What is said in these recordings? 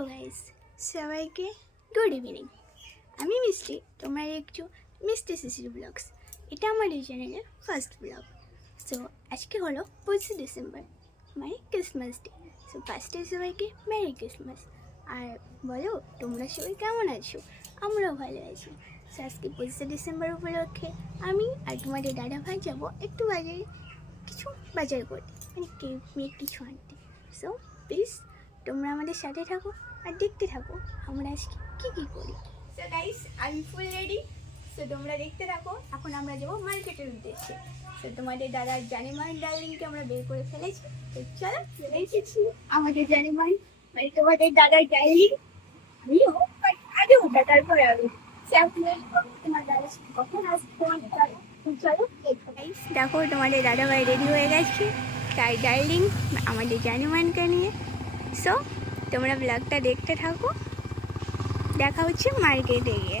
Hello guys, সবাইকে good evening. আমি মিষ্টি, তোমরা একটু মিষ্টি শিশির ব্লগস। এটা আমার এই চ্যানেলের ফার্স্ট ব্লগ। সো আজকে হলো 25 ডিসেম্বর, মানে ক্রিসমাস ডে। সো ফার্স্টে সবাইকে মেরি ক্রিসমাস। আর বলো, তোমরা সবাই কেমন আছো? আমরাও ভালো আছি। সো আজকে 25 ডিসেম্বর উপলক্ষে আমি আর তোমাদের দাদা ভাই যাবো একটু বাজারে, কিছু বাজার করতে, মানে কেক মেক কিছু আনতে। সো প্লিজ তোমরা আমাদের সাথে থাকো আর দেখতে থাকো আমরা আজকে কী কী করি। সো গাইস, আমি ফুল রেডি। সো তোমরা দেখতে থাকো। এখন আমরা যাবো মার্কেটের উদ্দেশ্যে। সো তোমাদের দাদার জানিমান ডার্লিংকে আমরা বের করে ফেলেছি। তো চলো, চলে এসেছি আমাদের জানিমান, মানে তোমাদের দাদার ডার্লিং। আমিও আগে ওটা, তারপরে আমি তোমার দাদার সাথে কখন আসবো তোমাদের দাদা। চলো দেখো, তোমাদের দাদাভাই রেডি হয়ে গেছে তাই ডার্লিং আমাদের জানিমানকে নিয়ে। সো তোমরা ব্লগটা দেখতে থাকো, দেখা হচ্ছে মার্কেটে গিয়ে।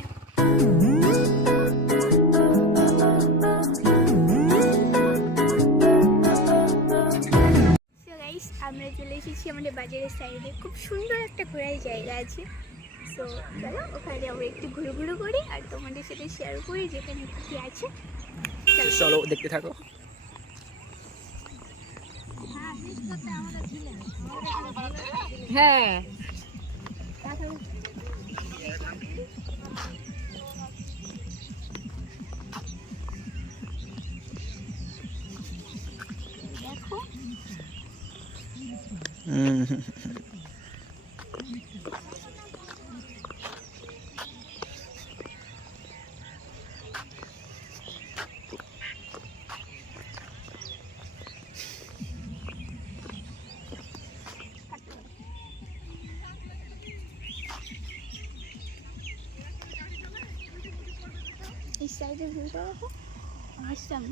সো গাইস, আমরা চলে এসেছি আমাদের বাজারের সাইডে। খুব সুন্দর একটা ঘোরার জায়গা আছে। সো চলো, ওখানে আমরা একটু ঘুরু ঘুরু করি আর তোমাদের সাথে শেয়ার করি যেখানে কী আছে। চলো দেখতে থাকো। হ্যাঁ, দেখো এই সাইডে ভিউটা দেখো, আসলাম।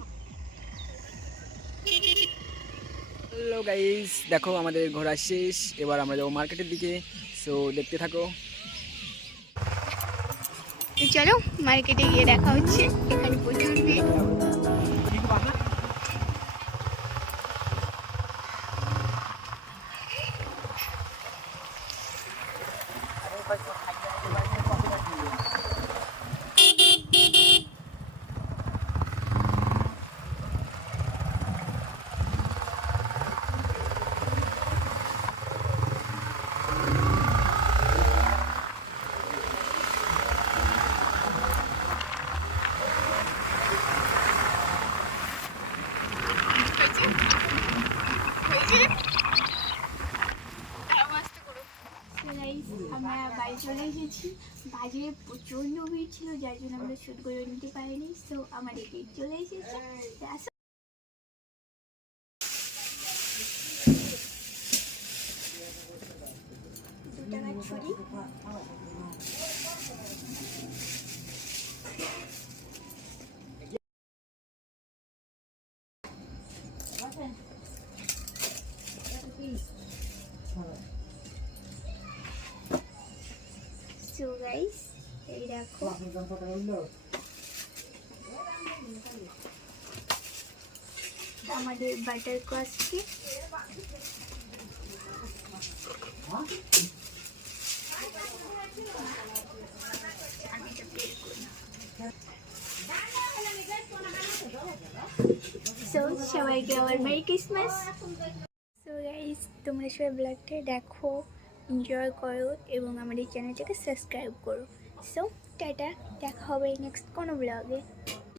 হ্যালো গাইস, দেখো আমাদের ঘোরা শেষ। এবার আমরা যাবো মার্কেটের দিকে। সো দেখতে থাকো। তো চলো মার্কেটে গিয়ে দেখা হচ্ছে। এখানে প্রচুর ভিড়। আমরা বাড়ি চলে এসেছি। বাজারে প্রচণ্ড ভিড় ছিল, যার জন্য আমরা শুট করে নিতে পারিনি। সো আমাদের গেট চলে এসেছে। টাকার ছুরি, সো গাইস এই দেখো আমাদের বাটার ক্রাস্টকে। সো সবাইকে আমার মেরি ক্রিসমাস। সো গাইস, তোমরা সবাই ব্লগটা দেখো, এনজয় করো এবং আমাদের চ্যানেলটাকে সাবস্ক্রাইব করো। সো টাটা, দেখা হবে নেক্সট কোনো ব্লগে।